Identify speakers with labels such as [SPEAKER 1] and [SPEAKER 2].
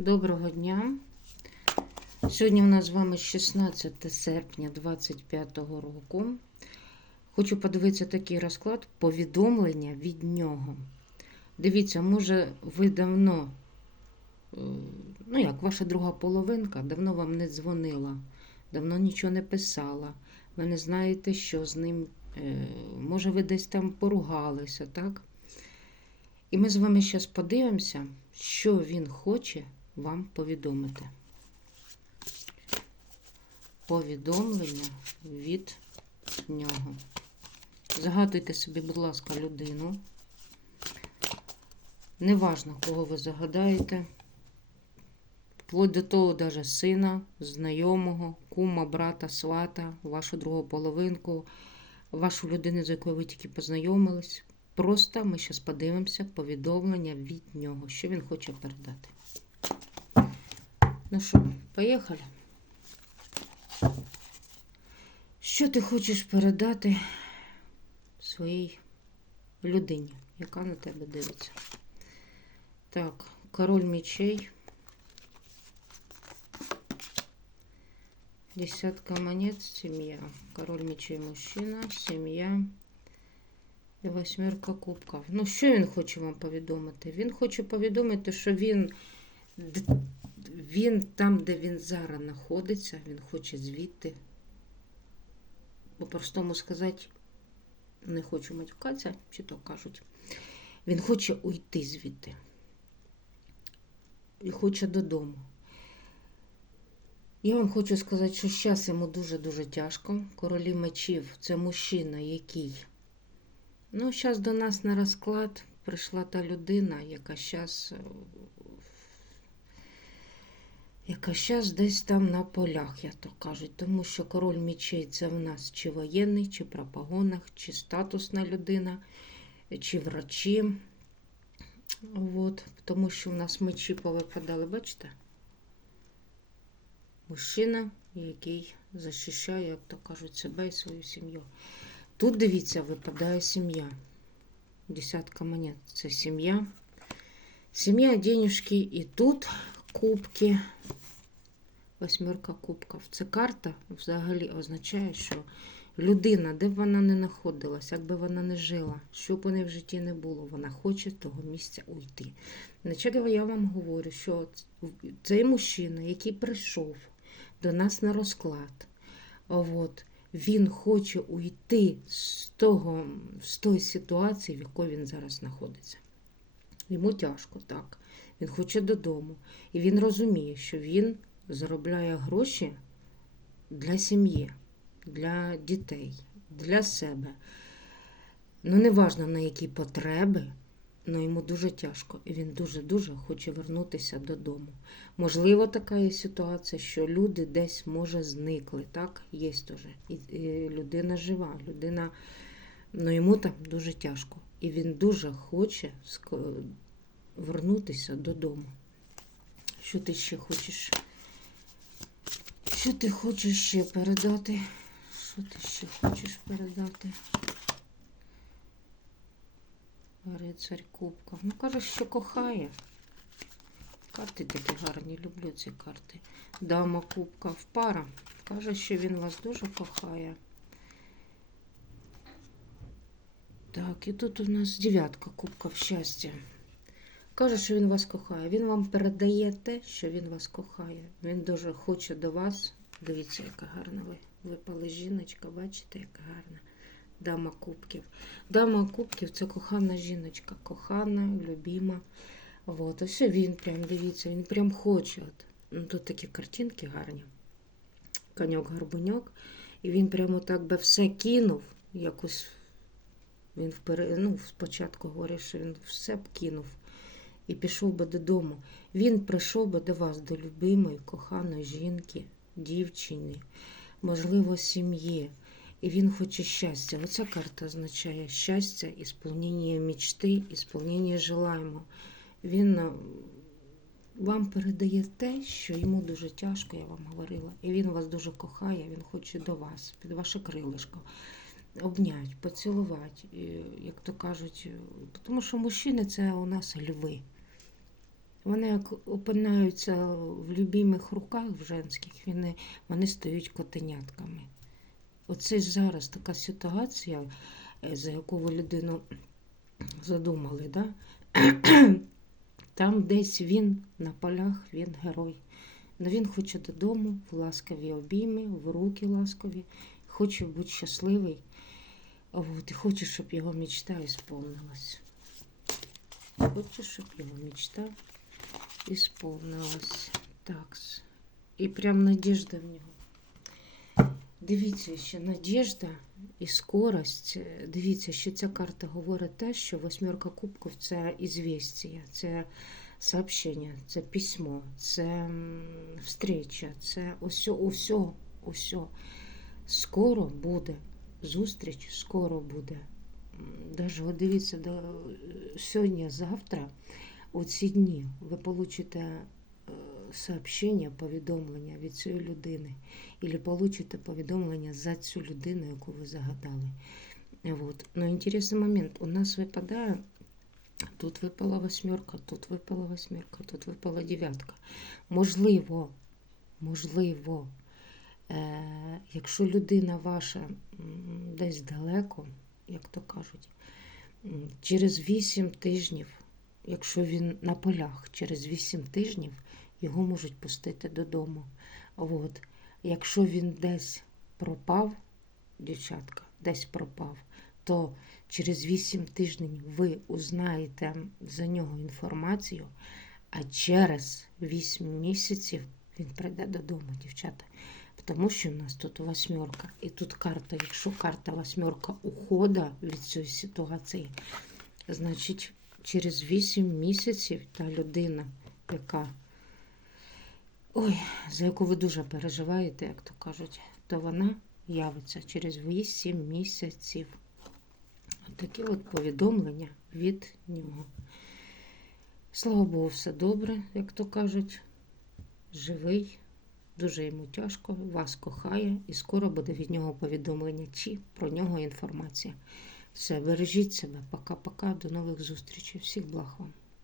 [SPEAKER 1] Доброго дня. Сьогодні у нас з вами 16 серпня 2025 року. Хочу подивитися такий розклад повідомлення від нього. Дивіться, може, ви давно, е, ну як, ваша друга половинка давно вам не дзвонила, давно нічого не писала. Ви не знаєте, що з ним. е, Може, ви десь там поругалися, так? І ми з вами зараз подивимося, що він хоче вам повідомити. Повідомлення від нього. Загадуйте собі, будь ласка, людину. Неважно, кого ви загадаєте. Вплоть до того, даже сина, знайомого, кума, брата, свата, вашу другу половинку, вашу людину, з якою ви тільки познайомились. Просто ми зараз подивимося повідомлення від нього, що він хоче передати. Ну що, поїхали? Що ти хочеш передати своїй людині, яка на тебе дивиться? Так, король мечей. Десятка монет, семья. Король мечей мужчина, сім'я. І восьмерка кубків. Ну, що він хоче вам повідомити? Він хоче повідомити, що він, він там, де він зараз знаходиться, він хоче звідти. По-простому сказати, не хочу матюкатися, чи то кажуть. Він хоче уйти звідти. І хоче додому. Я вам хочу сказати, що зараз йому дуже-дуже тяжко. Королі мечів це мужчина, який. Ну, зараз до нас на розклад прийшла та людина, яка зараз яка зараз десь там на полях, як то кажуть. Тому що король мечей це в нас чи воєнний, чи при погонах, чи статусна людина, чи врачі. От, тому що у нас мечі повипадали, бачите? Мужчина, який захищає, як то кажуть, себе і свою сім'ю. Тут, дивіться, випадає сім'я. Десятка монет. Це сім'я. Сім'я, денежки. І тут кубки. Восьмерка кубків. Це карта взагалі означає, що людина, де б вона не знаходилась, як би вона не жила, що б у неї в житті не було, вона хоче з того місця уйти. Наче я вам говорю, що цей мужчина, який прийшов до нас на розклад, от, він хоче уйти з, того, з тої ситуації, в якій він зараз знаходиться. Йому тяжко, так. Він хоче додому. І він розуміє, що він заробляє гроші для сім'ї, для дітей, для себе. Ну, неважно на які потреби, але йому дуже тяжко. І він дуже-дуже хоче вернутися додому. Можливо, така є ситуація, що люди десь, може, зникли. Так, є теж. І людина жива, людина, ну йому там дуже тяжко. І він дуже хоче вернутися додому. Що ти ще хочеш? Що ти хочеш ще передати? Що ти ще хочеш передати? Рицарь Кубка. Ну, каже, що кохає. Карти такі гарні, люблю ці карти. Дама Кубка в пара. Каже, що він вас дуже кохає. Так, і тут у нас дев'ятка Кубка в щастя. Каже, що він вас кохає. Він вам передає те, що він вас кохає. Він дуже хоче до вас. Дивіться, яка гарна ви. Випала жіночка, бачите, яка гарна. Дама кубків. Дама кубків це кохана жіночка, кохана, любима. От, ось він прям, дивіться, він прям хоче. От. Ну, тут такі картинки гарні. Коньок-гарбуньок. І він прямо так би все кинув. Якось він вперед, ну, спочатку говорив, що він все б кинув і пішов би додому. Він прийшов би до вас, до любимої, коханої жінки, дівчини, можливо, сім'ї. І він хоче щастя. Оця карта означає щастя, ісполнення мечти, ісполнення желаємо. Він е, вам передає те, що йому дуже тяжко, я вам говорила. І він вас дуже кохає, він хоче до вас, під ваше крилишко. Обнять, поцілувати, як то кажуть, тому що мужчини це у нас льви. Вони як опинаються в любимих руках в женських, вони, вони стають котенятками. Оце зараз така ситуація, е, за яку ви людину задумали, да? Там десь він на полях, він герой. Но він хоче додому, в ласкаві обійми, в руки ласкові, хоче бути щасливий. От, і хоче, щоб його мечта ісполнилась. Хоче, щоб його мечта ісполнилась. Так. І прям надіжда в нього. Дивіться, що надіжда і скорость. Е, Дивіться, що ця карта говорить те, що восьмерка кубків це ізвістія, це сообщення, це письмо, це встреча, це усьо, усьо, усьо. Скоро буде зустріч, скоро буде. Даже от дивіться, до сьогодні, завтра, у ці дні, ви получите е, сообщення, повідомлення від цієї людини, або получите повідомлення за цю людину, яку ви загадали. Вот. Но интересный момент. У нас випадає, тут випала восьмерка, тут випала восьмерка, тут випала дев'ятка. Можливо, можливо, е, якщо людина ваша десь далеко, як то кажуть, через 8 тижнів, якщо він на полях, через 8 тижнів його можуть пустити додому. От. Якщо він десь пропав, дівчатка, десь пропав, то через 8 тижнів ви узнаєте за нього інформацію, а через 8 місяців він прийде додому, дівчата. Тому що в нас тут восьмерка. І тут карта, якщо карта восьмерка ухода від цієї ситуації, значить через 8 місяців та людина, яка ой, за яку ви дуже переживаєте, як то кажуть, то вона явиться через 8 місяців. От такі от повідомлення від нього. Слава Богу, все добре, як то кажуть. Живий, дуже йому тяжко, вас кохає, і скоро буде від нього повідомлення чи про нього інформація. Все, бережіть себе. Пока-пока, до нових зустрічей. Всіх благ вам.